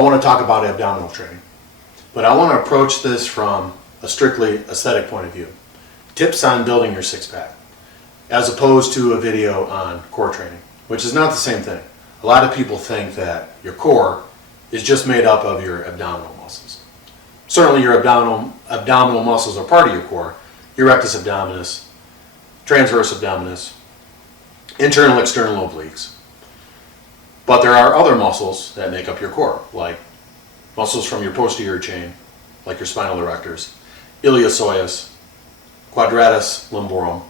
I want to talk about abdominal training, but I want to approach this from a strictly aesthetic point of view. Tips on building your six-pack, as opposed to a video on core training, which is not the same thing. A lot of people think that your core is just made up of your abdominal muscles. Certainly your abdominal muscles are part of your core, your rectus abdominis, transverse abdominis, internal external obliques. But there are other muscles that make up your core, like muscles from your posterior chain, like your spinal erectors, iliopsoas, quadratus lumborum,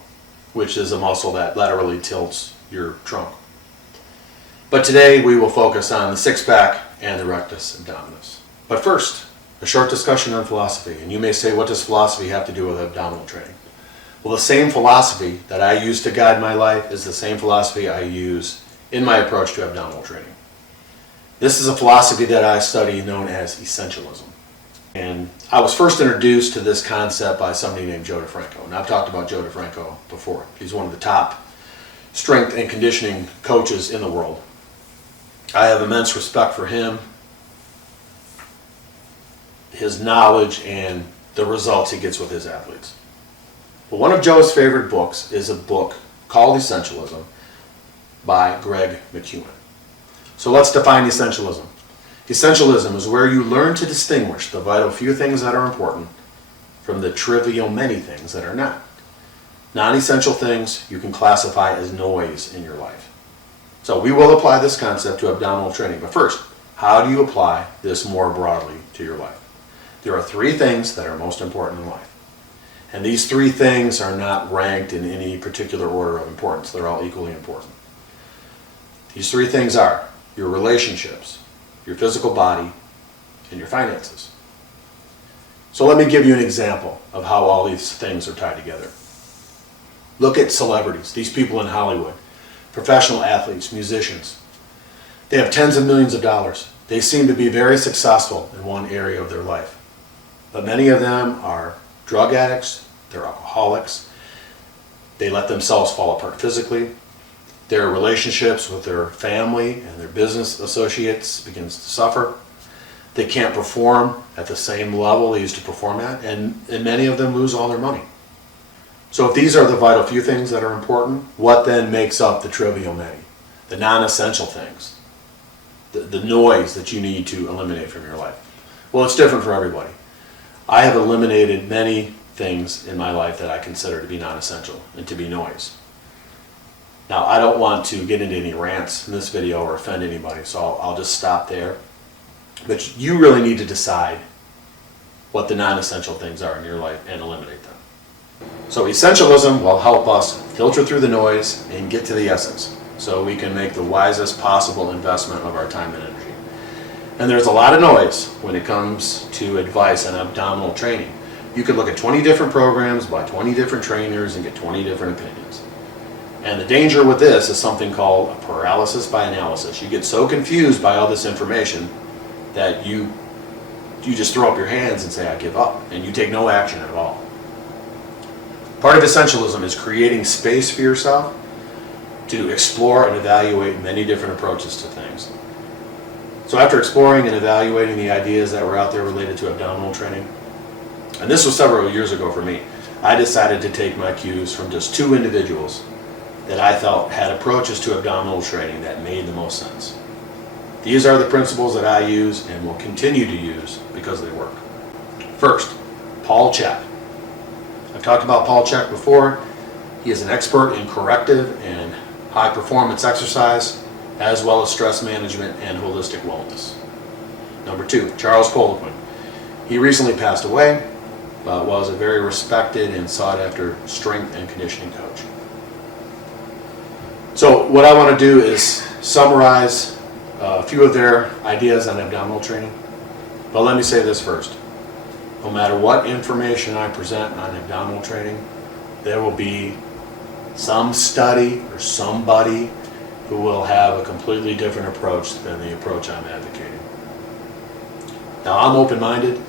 which is a muscle that laterally tilts your trunk. But today we will focus on the six-pack and the rectus abdominis. But first, a short discussion on philosophy. And you may say, what does philosophy have to do with abdominal training? Well, the same philosophy that I use to guide my life is the same philosophy I use in my approach to abdominal training. This is a philosophy that I study known as essentialism. And I was first introduced to this concept by somebody named Joe DeFranco. And I've talked about Joe DeFranco before. He's one of the top strength and conditioning coaches in the world. I have immense respect for him, his knowledge, and the results he gets with his athletes. But one of Joe's favorite books is a book called Essentialism by Greg McEwen. So let's define essentialism. Essentialism is where you learn to distinguish the vital few things that are important from the trivial many things that are not. Non-essential things you can classify as noise in your life. So we will apply this concept to abdominal training. But first, how do you apply this more broadly to your life? There are three things that are most important in life. And these three things are not ranked in any particular order of importance. They're all equally important. These three things are your relationships, your physical body, and your finances. So let me give you an example of how all these things are tied together. Look at celebrities, these people in Hollywood, professional athletes, musicians. They have tens of millions of dollars. They seem to be very successful in one area of their life. But many of them are drug addicts, they're alcoholics, they let themselves fall apart physically, their relationships with their family and their business associates begins to suffer. They can't perform at the same level they used to perform at, and many of them lose all their money. So if these are the vital few things that are important, what then makes up the trivial many? The non-essential things, the noise that you need to eliminate from your life. Well, it's different for everybody. I have eliminated many things in my life that I consider to be non-essential and to be noise. Now, I don't want to get into any rants in this video or offend anybody, so I'll just stop there. But you really need to decide what the non-essential things are in your life and eliminate them. So essentialism will help us filter through the noise and get to the essence, so we can make the wisest possible investment of our time and energy. And there's a lot of noise when it comes to advice on abdominal training. You could look at 20 different programs by 20 different trainers and get 20 different opinions. And the danger with this is something called a paralysis by analysis. You get so confused by all this information that you just throw up your hands and say, I give up, and you take no action at all. Part of essentialism is creating space for yourself to explore and evaluate many different approaches to things. So after exploring and evaluating the ideas that were out there related to abdominal training, and this was several years ago for me, I decided to take my cues from just two individuals that I felt had approaches to abdominal training that made the most sense. These are the principles that I use and will continue to use because they work. First, Paul Chek. I've talked about Paul Chek before. He is an expert in corrective and high performance exercise, as well as stress management and holistic wellness. Number two, Charles Poliquin. He recently passed away, but was a very respected and sought after strength and conditioning coach. So what I want to do is summarize a few of their ideas on abdominal training. But let me say this first. No matter what information I present on abdominal training, there will be some study or somebody who will have a completely different approach than the approach I'm advocating. Now, I'm open-minded,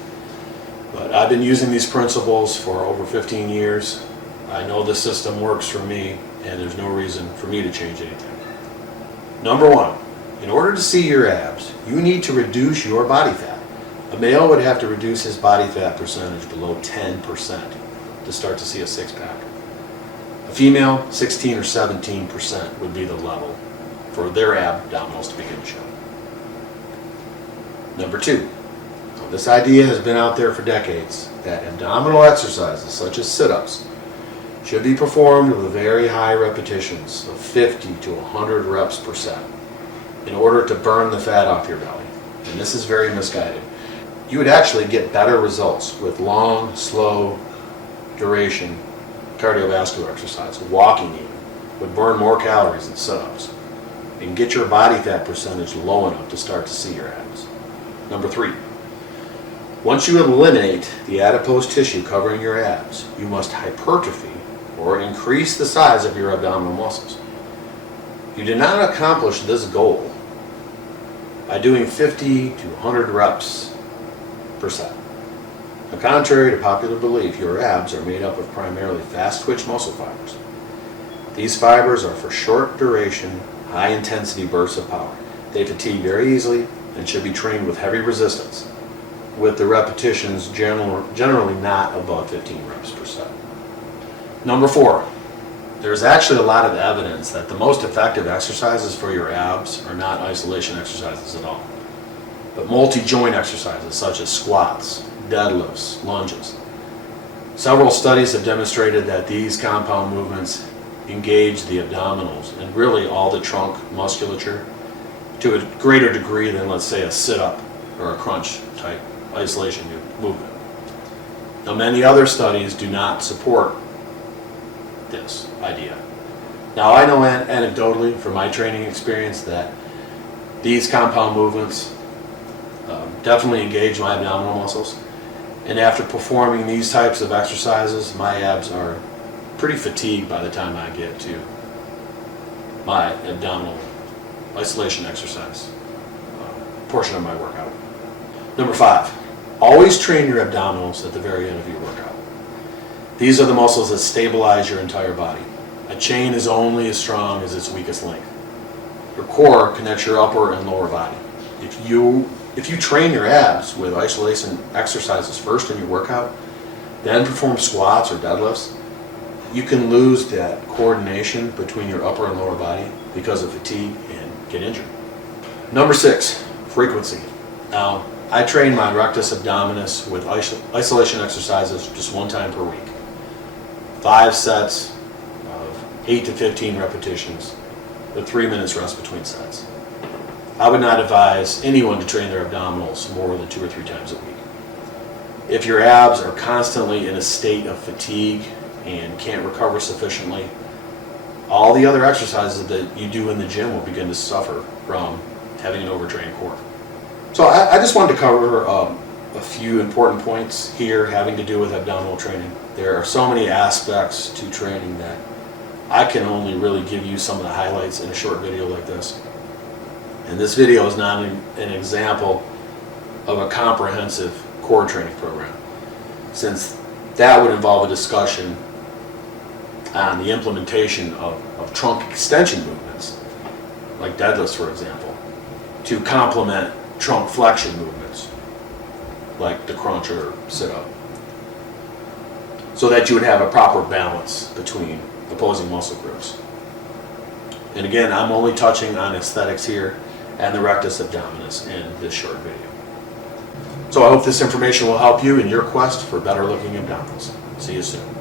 but I've been using these principles for over 15 years. I know the system works for me, and there's no reason for me to change anything. Number one, In order to see your abs, you need to reduce your body fat. A male would have to reduce his body fat percentage below 10% to start to see a six-pack. A female, 16 or 17% would be the level for their abdominals to begin to show. Number 2, this idea has been out there for decades that abdominal exercises such as sit-ups should be performed with very high repetitions of 50 to 100 reps per set in order to burn the fat off your belly. And this is very misguided. You would actually get better results with long, slow duration cardiovascular exercise. Walking even would burn more calories than sit-ups and get your body fat percentage low enough to start to see your abs. Number 3, once you eliminate the adipose tissue covering your abs, you must hypertrophy or increase the size of your abdominal muscles. You do not accomplish this goal by doing 50 to 100 reps per set. Now, contrary to popular belief, your abs are made up of primarily fast-twitch muscle fibers. These fibers are for short duration, high-intensity bursts of power. They fatigue very easily and should be trained with heavy resistance, with the repetitions generally not above 15 reps per set. Number 4, there's actually a lot of evidence that the most effective exercises for your abs are not isolation exercises at all, but multi-joint exercises such as squats, deadlifts, lunges. Several studies have demonstrated that these compound movements engage the abdominals and really all the trunk musculature to a greater degree than, let's say, a sit-up or a crunch type isolation movement. Now, many other studies do not support this idea. Now, I know anecdotally from my training experience that these compound movements definitely engage my abdominal muscles, and after performing these types of exercises, my abs are pretty fatigued by the time I get to my abdominal isolation exercise portion of my workout. Number 5, always train your abdominals at the very end of your workout. These are the muscles that stabilize your entire body. A chain is only as strong as its weakest link. Your core connects your upper and lower body. If you train your abs with isolation exercises first in your workout, then perform squats or deadlifts, you can lose that coordination between your upper and lower body because of fatigue and get injured. Number 6, frequency. Now, I train my rectus abdominis with isolation exercises just one time per week. 5 sets of 8 to 15 repetitions with 3 minutes rest between sets. I would not advise anyone to train their abdominals more than 2 or 3 times a week. If your abs are constantly in a state of fatigue and can't recover sufficiently, all the other exercises that you do in the gym will begin to suffer from having an overtrained core. So I just wanted to cover a few important points here having to do with abdominal training. There are so many aspects to training that I can only really give you some of the highlights in a short video like this. And this video is not an example of a comprehensive core training program, since that would involve a discussion on the implementation of trunk extension movements, like deadlifts, for example, to complement trunk flexion movements, like the crunch or sit-up, so that you would have a proper balance between opposing muscle groups. And again, I'm only touching on aesthetics here and the rectus abdominis in this short video. So I hope this information will help you in your quest for better looking abdominals. See you soon.